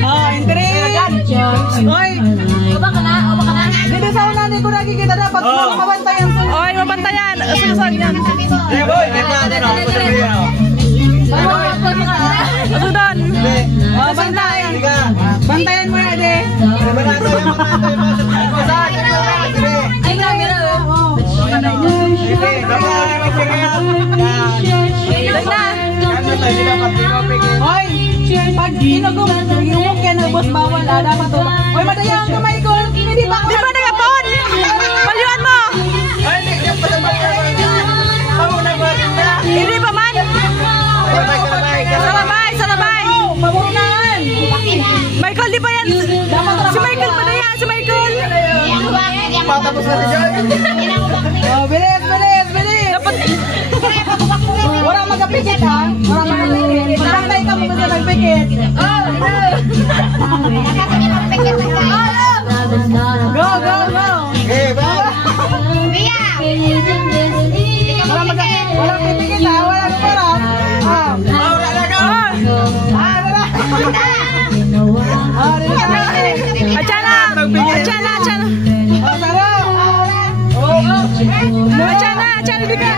Oh, entry. Oy. Oba ka na? Dito sa una hindi ko nakikita dapat mabantayan. Oy, mabantayan. Susunod yan. Boy, kita din ako sa video. Susunod. Oh, bantayan. Bantayan mo na, de. Ay, camera. Oy, pag inugok yan ng boss bawal, dapat to. Oy, madayang kamay ko. Hindi ba? Di ba nagapon? Palyuan mo. Hindi pa man. Salabay. Pamurunan. Michael, di ba yan? Si Michael pa na yan, si Michael. Patapos na siya. Oh, bilis. Dapat. Wala magapikit ha. Pagkantay ka muna sa nagpikit. Go. Okay, bye. Walang pipikit ha. Walang parang. Wala na ka. Achana. Oh, sarap. Achana, di ka.